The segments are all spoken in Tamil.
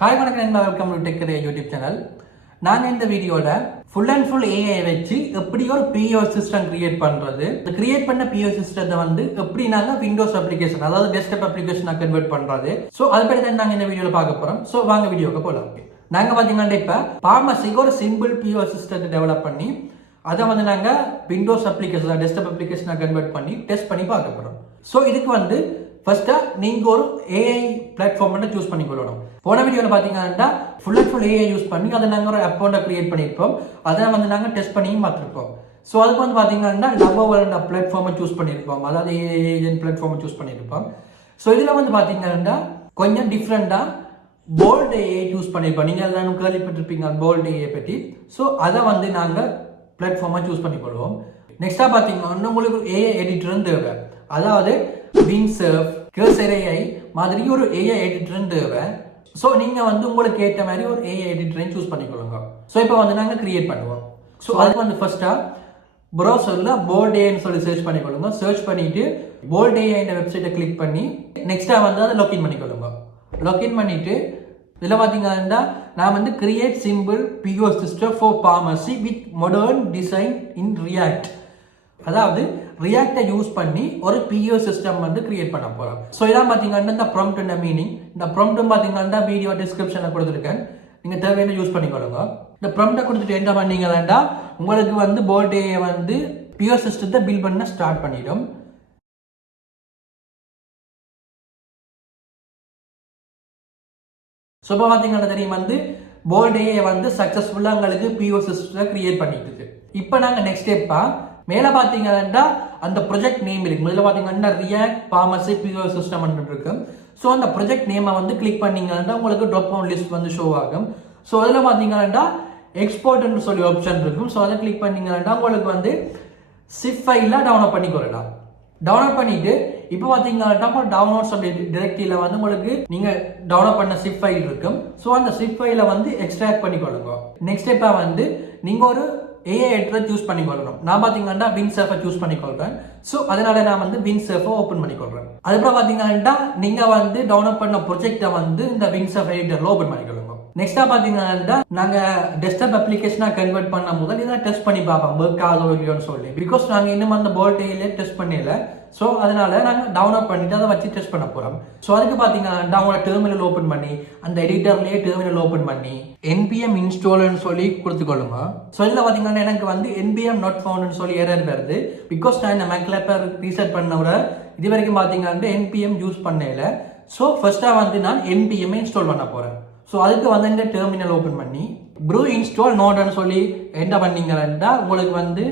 ஹாய் வணக்கம் நண்பா, welcome to tech YouTube channel. நாங்கள் இந்த வீடியோவில் ஃபுல் அண்ட் ஃபுல் ஏஐ வச்சு எப்படி ஒரு பிஓ சிஸ்டம் கிரியேட் பண்ணுறது, கிரியேட் பண்ண பிஓ சிஸ்டத்தை வந்து எப்படி நாங்கள் விண்டோஸ் அப்ளிகேஷன் அதாவது டெஸ்க்டாப் அப்ளிகேஷனாக கன்வெர்ட் பண்ணுறது. ஸோ அதை பற்றி தான் நாங்கள் இந்த வீடியோவில் பார்க்க போகிறோம். ஸோ வாங்க வீடியோக்கு போகலாம். நாங்கள் பார்த்தீங்கன்னா இப்போ பார்மசிக்கு ஒரு சிம்பிள் பிஓ சிஸ்டத்தை டெவலப் பண்ணி அதை வந்து நாங்கள் விண்டோஸ் அப்ளிகேஷன் டெஸ்க்டாப் அப்ளிகேஷனாக கன்வெர்ட் பண்ணி டெஸ்ட் பண்ணி பார்க்க போகிறோம். ஸோ இதுக்கு வந்து ஃபர்ஸ்ட்டாக நீங்கள் ஒரு ஏஐ பிளாட்ஃபார்ம் சூஸ் பண்ணிக்கொள்ளணும். போன வீடியோவில் பார்த்தீங்கன்னா full and full AI use பண்ணி அதை நாங்கள் ஒரு அக்கௌண்ட்டை கிரியேட் பண்ணியிருப்போம். அதை வந்து நாங்கள் டெஸ்ட் பண்ணியும் பார்த்துருப்போம். ஸோ அதுக்கு வந்து பார்த்தீங்கன்னா லவ்வர்ன்ற பிளாட்ஃபார்மை சூஸ் பண்ணியிருப்போம், அதாவது ஏஐ பிளாட்ஃபார்மை சூஸ் பண்ணியிருப்போம். ஸோ இதில் வந்து பார்த்தீங்கன்னா கொஞ்சம் டிஃப்ரெண்ட்டாக போல்ட் ஏஐ யூஸ் பண்ணியிருப்போம். நீங்கள் எல்லாரும் கேள்விப்பட்டிருப்பீங்க போல்ட் ஏஐ பற்றி. ஸோ அதை வந்து நாங்கள் பிளாட்ஃபார்மை சூஸ் பண்ணிக்கொள்வோம். நெக்ஸ்ட்டாக பார்த்தீங்கன்னா உங்களுக்கு ஏஐ எடிட்டரும் தேவை, அதாவது வின்சர்ஃப், கர்சர் ஏஐ மாதிரி ஒரு ஏஐ எடிட்டரும் தேவை. ஸோ நீங்கள் வந்து உங்களுக்கு ஏற்ற மாதிரி ஒரு ஏஐ எடிட்டரையும் சூஸ் பண்ணிக்கொள்ளுங்க. ஸோ இப்போ வந்து நாங்கள் கிரியேட் பண்ணுவோம். ஸோ அதுக்கு வந்து ஃபர்ஸ்ட்டாக ப்ரௌசரில் போல்ட் ஏஐன்னு சொல்லி சர்ச் பண்ணிக்கொள்ளுங்க. சர்ச் பண்ணிவிட்டு போல்ட் ஏஐன்ற வெப்சைட்டை கிளிக் பண்ணி நெக்ஸ்ட்டாக வந்து அதை லாக்இன் பண்ணிக்கொள்ளுங்க. லாக்இன் பண்ணிவிட்டு இதில் பார்த்தீங்கன்னா நான் வந்து create simple PO system for pharmacy with modern design in React, அதாவது ரியாக்டை யூஸ் பண்ணி ஒரு பிஓ சிஸ்டம் வந்து கிரியேட் பண்ண போகிறோம். ஸோ இதான் பார்த்தீங்கன்னா இந்த ப்ராம்ப்ட் மீனிங். இந்த ப்ராம்ப்ட்டும் பார்த்தீங்கன்னா வீடியோ டிஸ்கிரிப்ஷனில் கொடுத்துருக்கேன், நீங்கள் தேவையான யூஸ் பண்ணிக்கொள்ளுங்க. இந்த ப்ராம்ப்டை கொடுத்துட்டு என்ன பண்ணீங்கன்னா உங்களுக்கு வந்து போல்ட் ஏஐ வந்து பிஓ சிஸ்டத்தை பில்ட் பண்ண ஸ்டார்ட் பண்ணிடும். ஸோ இப்போ பார்த்தீங்கன்னா தெரியும் வந்து போல்ட் ஏஐ வந்து சக்ஸஸ்ஃபுல்லாக உங்களுக்கு பிஓ சிஸ்டத்தை கிரியேட் பண்ணிட்டு இருக்கு. இப்போ நாங்கள் நெக்ஸ்ட் ஸ்டெப்பாக மேலே பார்த்தீங்கன்னா அந்த ப்ரொஜெக்ட் நேம் இருக்கு. முதல்ல பார்த்தீங்கன்னா ரியாக்ட் பார்மசி பிஓ சிஸ்டம் இருக்கு. ஸோ அந்த ப்ரொஜெக்ட் நேமை வந்து கிளிக் பண்ணீங்கன்னா உங்களுக்கு ட்ராப் டவுன் லிஸ்ட் வந்து ஷோ ஆகும். ஸோ அதில் பார்த்தீங்கன்னா எக்ஸ்போர்ட்னு சொல்லி ஆப்ஷன் இருக்கும். ஸோ அதை கிளிக் பண்ணீங்கன்னா உங்களுக்கு வந்து சிப் ஃபைலில் டவுன்லோட் பண்ணிக்கொள்ளலாம். டவுன்லோட் பண்ணிட்டு இப்போ பார்த்தீங்கன்னா டவுன்லோட்ஸ் அப்படி டிரெக்டிவில் வந்து உங்களுக்கு நீங்கள் டவுன்லோட் பண்ண சிப் ஃபைல் இருக்கும். ஸோ அந்த சிப் ஃபைலை வந்து எக்ஸ்ட்ராக்ட் பண்ணிக்கொள்ளுங்க. நெக்ஸ்ட் ஸ்டெப்பாக வந்து நீங்கள் ஒரு ஏஐ எடிட்டரை சூஸ் பண்ணிக்கொள்ளணும். நான் பார்த்தீங்கன்னா வின்சர்ஃபை சூஸ் பண்ணிக்கொள்கிறேன். ஸோ அதனால நான் வந்து வின்சர்ஃபை ஓப்பன் பண்ணிக்கொள்கிறேன். அதுக்கப்புறம் பார்த்தீங்கன்னா நீங்கள் வந்து டவுன்லோட் பண்ண ப்ரொஜெக்டை வந்து இந்த வின்சர்ஃப் எடிட்டரில் ஓப்பன் பண்ணிக்கொள்ளுங்க. நெக்ஸ்ட்டாக பார்த்தீங்கன்னா நாங்கள் டெஸ்க்டாப் அப்ளிகேஷனாக கன்வெர்ட் பண்ண முதல் இதை டெஸ்ட் பண்ணி பார்ப்போம் ஒர்க் ஆகுதோ இல்லையோன்னு சொல்லி. பிகாஸ் நாங்கள் இன்னும் அந்த போல்ட் ஏஐலே டெஸ்ட் பண்ணல. ஸோ அதனால நாங்கள் டவுன்லோட் பண்ணிட்டு அதை வச்சு டெஸ்ட் பண்ண போகிறோம். ஸோ அதுக்கு பார்த்தீங்கன்னா அவங்களோட டெர்மினல் ஓப்பன் பண்ணி அந்த எடிட்டர்லேயே டெர்மினல் ஓப்பன் பண்ணி என்பிஎம் இன்ஸ்டால்னு சொல்லி கொடுத்துக்கொள்ளுங்க. ஸோ இதில் பார்த்தீங்கன்னா எனக்கு வந்து என்பிஎம் நாட் ஃபவுண்ட்னு சொல்லி எரர் வருது. பிகாஸ் நான் இந்த மேக்லேப்பர் ரீசெட் பண்ணவர இது வரைக்கும் பார்த்தீங்கன்னா என்பிஎம் யூஸ் பண்ணல. ஸோ ஃபர்ஸ்ட்டாக வந்து நான் என்பிஎம் இன்ஸ்டால் பண்ண போகிறேன். ஸோ அதுக்கு வந்து இந்த டெர்மினல் ஓப்பன் பண்ணி ப்ரூ இன்ஸ்டால் நோட்னு சொல்லி என்ன பண்ணீங்கன்னா உங்களுக்கு வந்து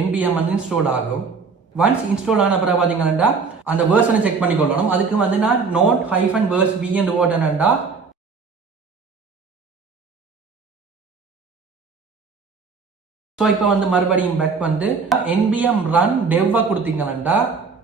என்பிஎம் வந்து இன்ஸ்டால் ஆகும். ஒன்ஸ் இன்ஸ்டால் ஆன பிறகு பார்த்தீங்கன்னா அந்த வேர்ஷனை செக் பண்ணிக்கொள்ளணும். அதுக்கு வந்து நான் நோட் ஹைஃபன் வேர்ஸ் வி என்று ஓட்டனண்டா ஸோ இப்போ வந்து மறுபடியும் பேக் வந்து என்பிஎம் ரன் டெவ்வாக கொடுத்தீங்கன்னா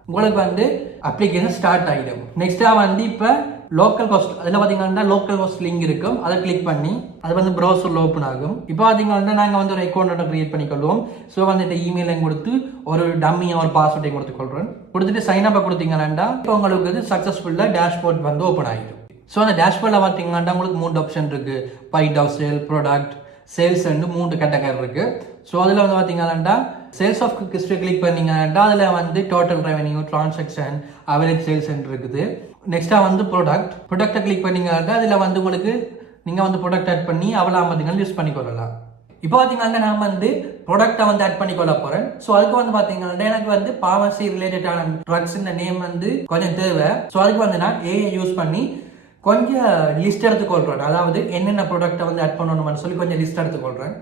உங்களுக்கு வந்து அப்ளிகேஷன் ஸ்டார்ட் ஆகிடும். நெக்ஸ்ட்டாக வந்து இப்போ லோக்கல் ஹோஸ்ட் அதில் பார்த்தீங்கன்னா லோக்கல் ஹோஸ்ட் லிங்க் இருக்கும். அதை கிளிக் பண்ணி அது வந்து ப்ரௌசரில் ஓப்பன் ஆகும். இப்போ பார்த்தீங்கன்னா நாங்கள் வந்து ஒரு அக்கௌண்ட்டை கிரியேட் பண்ணிக்கொள்வோம். ஸோ வந்து இந்த இமெயிலையும் கொடுத்து ஒரு டம்மியாக ஒரு பாஸ்வேர்டையும் கொடுத்துக்கொள்கிறேன். கொடுத்துட்டு சைன் அப்பை கொடுத்தீங்கன்னா இப்போ உங்களுக்கு வந்து சக்ஸஸ்ஃபுல்லாக டேஷ்போர்ட் வந்து ஓப்பன் ஆகிடும். ஸோ அந்த டேஷ்போர்டில் பார்த்தீங்கன்னா உங்களுக்கு 3 ஆப்ஷன் இருக்குது. Point of sale, product, sales 3 category இருக்குது. ஸோ அதில் வந்து பார்த்தீங்கன்னா சேல்ஸ் ஆஃப் ஹிஸ்ட்ரி கிளிக் பண்ணீங்கன்னா அதில் வந்து total revenue, transaction, average sales இருக்குது. நெக்ஸ்ட்டாக வந்து ப்ராடக்ட்டை கிளிக் பண்ணீங்கன்னா அதில் வந்து உங்களுக்கு நீங்கள் வந்து ப்ராடக்ட் ஆட் பண்ணி அவ்வளோ பார்த்தீங்கன்னா யூஸ் பண்ணிக்கொள்ளலாம். இப்போ பார்த்தீங்கன்னா நான் வந்து ப்ராடக்ட்டை வந்து ஆட் பண்ணிக்கொள்ள போகிறேன். ஸோ அதுக்கு வந்து பார்த்தீங்கன்னா எனக்கு வந்து பார்மசி ரிலேட்டடான ட்ரக்ஸ் இந்த நேம் வந்து கொஞ்சம் தேவை. ஸோ அதுக்கு வந்து நான் ஏஐ யூஸ் பண்ணி கொஞ்சம் லிஸ்ட் எடுத்துக்கொள்கிறேன். அதாவது என்னென்ன ப்ராடக்ட்டை வந்து ஆட் பண்ணணும்னு சொல்லி கொஞ்சம் லிஸ்ட் எடுத்துக்கொள்கிறேன்.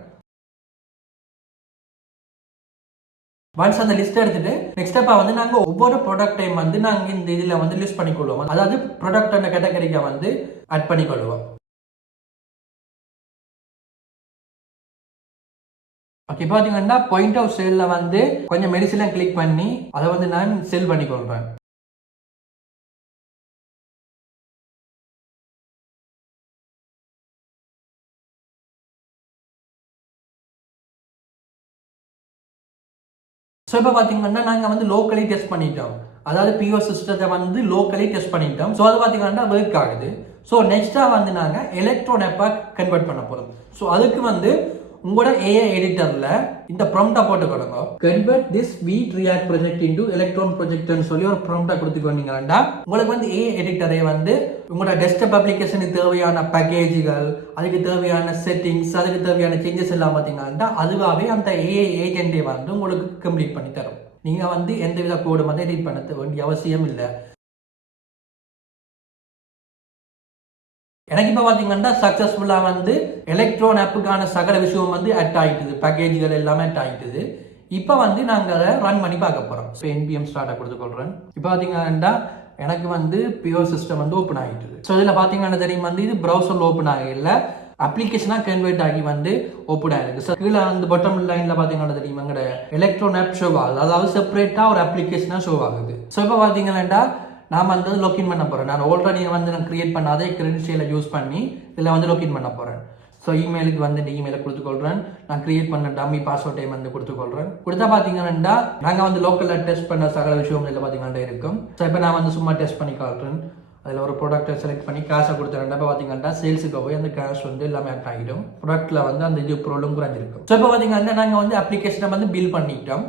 ஒன்ஸ் அந்த லிஸ்ட் எடுத்துட்டு நெக்ஸ்ட் ஸ்டெப்பாக வந்து நாங்கள் ஒவ்வொரு ப்ராடக்டையும் வந்து நாங்கள் இந்த இதில் வந்து லிஸ்ட் பண்ணிக்கொள்வோம். அதாவது ப்ராடக்ட் அந்த கேட்டகரியை வந்து ஆட் பண்ணிக்கொள்வோம். ஓகே, பார்த்தீங்கன்னா பாயிண்ட் ஆஃப் சேலில் வந்து கொஞ்சம் மெடிசனை கிளிக் பண்ணி அதை வந்து நான் செல் பண்ணிக்கொள்கிறேன். ஸோ இப்போ பார்த்தீங்கன்னா நாங்கள் வந்து லோக்கலி டெஸ்ட் பண்ணிட்டோம். அதாவது பிஓ சிஸ்டத்தை வந்து லோக்கலி டெஸ்ட் பண்ணிட்டோம். ஸோ அது பார்த்தீங்கன்னா ஒர்க் ஆகுது. ஸோ நெக்ஸ்ட்டாக வந்து நாங்கள் எலக்ட்ரான் ஆப்பாக கன்வெர்ட் பண்ண போகிறோம். ஸோ அதுக்கு வந்து உங்களோட ஏஐ எடிட்டரில் இந்த ப்ராம்ப்டை போட்டுக்கொடுங்க. கன்வெர்ட் திஸ் வீட் ரியாக்ட் ப்ராஜெக்ட் இன்டு எலக்ட்ரான் ப்ராஜெக்ட்னு சொல்லி ஒரு ப்ராம்ப்டை கொடுத்துக்கொண்டீங்கன்னா உங்களுக்கு வந்து ஏஐ எடிட்டரை வந்து உங்களோட டெஸ்க்டாப் அப்ளிகேஷனுக்கு தேவையான பேக்கேஜுகள், அதுக்கு தேவையான செட்டிங்ஸ், அதுக்கு தேவையான சேஞ்சஸ் எல்லாம் பார்த்தீங்கன்னா அதுவாகவே அந்த ஏஐ ஏஜென்டே வந்து உங்களுக்கு கம்ப்ளீட் பண்ணி தரும். நீங்கள் வந்து எந்தவித கோடு வந்து எடிட் பண்ண வேண்டிய அவசியம் இல்லை. எனக்கு இப்போ பார்த்தீங்கன்னா சக்ஸஸ்ஃபுல்லாக வந்து எலக்ட்ரான் ஆப்புக்கான சகல விஷயம் வந்து அட் ஆகிட்டுது, பேக்கேஜுகள் எல்லாமே அட் ஆகிட்டுது. இப்போ வந்து நாங்கள் அதை ரன் பண்ணி பார்க்க போகிறோம். ஸோ என்பிஎம் ஸ்டார்ட்டை கொடுத்துக்கொள்கிறேன். இப்போ பார்த்தீங்கன்னா எனக்கு வந்து பியூர் சிஸ்டம் வந்து ஓப்பன் ஆகிட்டுது. ஸோ இதில் பார்த்தீங்கன்னா தெரியும் வந்து இது ப்ரௌசரில் ஓப்பன் ஆகல, அப்ளிகேஷனாக கன்வெர்ட் ஆகி வந்து ஓப்பன் ஆகிருக்கு. ஸோ கீழே வந்து பாட்டம் லைனில் பார்த்தீங்கன்னா தெரியும் எங்கட எலக்ட்ரான் ஆப் ஷோ ஆகுது, அதாவது செப்பரேட்டாக ஒரு அப்ளிகேஷனாக ஷோ ஆகுது. ஸோ இப்போ பார்த்தீங்கன்னா நான் வந்து லாக்இன் பண்ண போகிறேன். நான் ஆல்ரெடி வந்து நான் கிரியேட் பண்ண அதே கிரெடென்ஷியலை யூஸ் பண்ணி இதில் வந்து லாக்இன் பண்ண போகிறேன். ஸோ இமெயிலுக்கு வந்து இமெயிலை கொடுத்துக்கொள்கிறேன். நான் கிரியேட் பண்ண டம்மி பாஸ்வேர்டையும் வந்து கொடுத்துக்கொள்கிறேன். கொடுத்தா பார்த்தீங்கன்னா நாங்கள் வந்து லோக்கலில் டெஸ்ட் பண்ண சகல விஷயம் இதில் பார்த்தீங்கன்னா இருக்கும். ஸோ இப்போ நான் வந்து சும்மா டெஸ்ட் பண்ணி காட்டுறேன். அதில் ஒரு ப்ராடக்ட்டை செலக்ட் பண்ணி காசை கொடுத்துறேன். இப்போ பார்த்தீங்கன்னா சேல்ஸுக்கு போய் அந்த கேஷ் வந்து எல்லாமே ஆட் ஆகிடும். ப்ராடக்ட்டில் வந்து அந்த இது ப்ராப்ளம் குறைஞ்சிருக்கும். ஸோ இப்போ பார்த்தீங்கன்னா நாங்கள் வந்து அப்ளிகேஷனை வந்து பில் பண்ணிட்டோம்.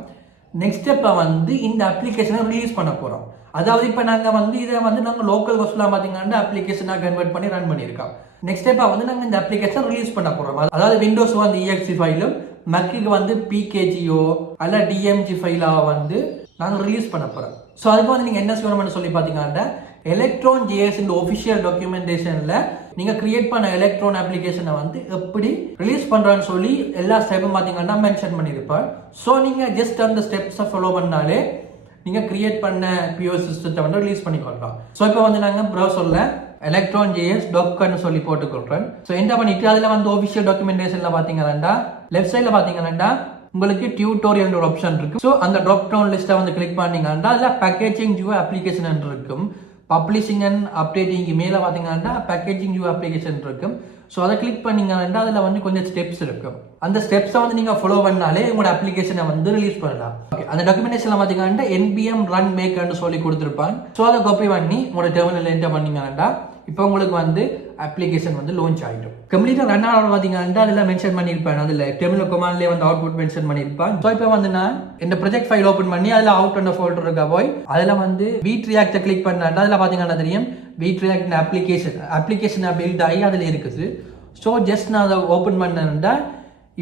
நெக்ஸ்ட் ஸ்டெப்பை வந்து இந்த அப்ளிகேஷனை ரிலீஸ் பண்ண போகிறோம். அதாவது இப்போ நாங்கள் வந்து இதை வந்து நாங்கள் லோக்கல் ஹோஸ்ட்லாம் பார்த்தீங்கன்னா அப்ளிகேஷனாக கன்வெர்ட் பண்ணி ரன் பண்ணியிருக்கோம். நெக்ஸ்ட் ஸ்டெப்பாக வந்து நாங்கள் இந்த அப்ளிகேஷன் ரிலீஸ் பண்ண போகிறோம். அதாவது விண்டோஸ் வந்து EXE ஃபைலும், மேக்குக்கு வந்து PKGO அல்ல DMG ஃபைலாக வந்து நாங்கள் ரிலீஸ் பண்ண போகிறோம். ஸோ அதுக்கு வந்து நீங்கள் என்ன செய்யணும்னு சொல்லி பார்த்தீங்கன்னா எலக்ட்ரான் JS இந்த ஒஃபிஷியல் டாக்குமெண்டேஷனில் நீங்கள் கிரியேட் பண்ண எலக்ட்ரான் அப்ளிகேஷனை வந்து எப்படி ரிலீஸ் பண்ணுறான்னு சொல்லி எல்லா ஸ்டெப்பும் பார்த்தீங்கன்னா மென்ஷன் பண்ணியிருப்பேன். ஸோ நீங்கள் ஜஸ்ட் அந்த ஸ்டெப்ஸை ஃபாலோ பண்ணாலே நீங்கள் கிரியேட் பண்ண பியூர் சிஸ்டத்தை வந்து ரிலீஸ் பண்ணிக்கொள்ளலாம். ஸோ இப்போ வந்து நாங்கள் ப்ரௌசரில் எலக்ட்ரான் JS டாக்குன்னு சொல்லி போட்டுக்கொள்கிறேன். ஸோ என்ன பண்ணிட்டு அதில் வந்து ஒஃபிஷியல் டாக்குமெண்டேஷனில் பார்த்தீங்கன்னா லெஃப்ட் சைடில் பார்த்தீங்கன்னா உங்களுக்கு டியூட்டோரியல் ஒரு ஆப்ஷன் இருக்கு. ஸோ அந்த ட்ராப் டவுன் லிஸ்ட்டை வந்து கிளிக் பண்ணீங்கன்னா அதில் பேக்கேஜிங் ஜூ அப்ளிகேஷன் இருக்கும். பப்ளிஷிங் அண்ட் அப்டேட்டிங் மேலே பார்த்தீங்கன்னா பேக்கேஜிங் ஜூ அப்ளிகேஷன் இருக்கும். ஸோ அதை கிளிக் பண்ணீங்கன்னா அதில் வந்து கொஞ்சம் ஸ்டெப்ஸ் இருக்கும். அந்த ஸ்டெப்ஸை வந்து நீங்கள் ஃபாலோ பண்ணாலே உங்களோட அப்ளிகேஷனை வந்து ரிலீஸ் பண்ணலாம். ஓகே, அந்த டாக்குமெண்டேஷனில் பார்த்தீங்கன்னா NPM ரன் மேக்னு சொல்லி கொடுத்துருப்பாங்க. ஸோ அதை காப்பி பண்ணி உங்களோட டெர்மினல் என்டர் பண்ணீங்கன்னா இப்போ உங்களுக்கு வந்து அப்ளிகேஷன் வந்து லான்ச் ஆகிடும். கம்ப்ளீட்டாக ரன் ஆக பார்த்தீங்கன்னா அதில் மென்ஷன் பண்ணியிருப்பேன். அதில் டெர்மினல் கமாண்ட்லேயே வந்து அவுட்புட் மென்ஷன் பண்ணியிருப்பான். ஸோ இப்போ வந்து நான் இந்த ப்ராஜெக்ட் ஃபைல் ஓப்பன் பண்ணி அதில் அவுட் அந்த ஃபோல்டர் இருக்கா போய் அதில் வந்து வீட் ரியாக்டை கிளிக் பண்ணாண்டா அதில் பார்த்தீங்கன்னா தெரியும் வீட் ரியாக்ட் அப்ளிகேஷனை பில்ட் ஆகி அதில் இருக்குது. ஸோ ஜஸ்ட் நான் அதை ஓப்பன் பண்ணேன்டா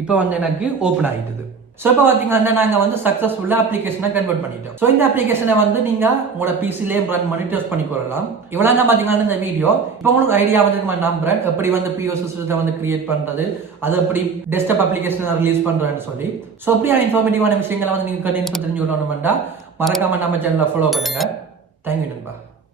இப்போ வந்து எனக்கு ஓப்பன் ஆகிடுது. ஸோ இப்போ பார்த்தீங்கன்னா நாங்கள் வந்து சக்ஸஸ்ஃபுல்லாக அப்ளிகேஷனை கன்வெர்ட் பண்ணிட்டோம். ஸோ இந்த அப்ளிகேஷனை வந்து நீங்கள் உங்களோட பிசிலேயே ரன் பண்ணி டெஸ்ட் பண்ணி கொள்ளலாம். இவ்வளோ தான் பார்த்தீங்கன்னா இந்த வீடியோ. இப்போ உங்களுக்கு ஐடியா வந்து நம்புறேன் எப்படி வந்து பியூர் சிஸ்டத்தை வந்து கிரியேட் பண்ணுறது, அதை எப்படி டெஸ்க்டாப் அப்ளிகேஷனை ரிலீஸ் பண்ணுறேன்னு சொல்லி. ஸோ அப்படியே இன்ஃபார்மேட்டிவான விஷயங்களை வந்து நீங்கள் கண்டிப்பாக தெரிஞ்சு கொள்ளணும்னா மறக்காமல் நம்ம சேனலை ஃபாலோ பண்ணுங்கள். தேங்க்யூ நண்பா.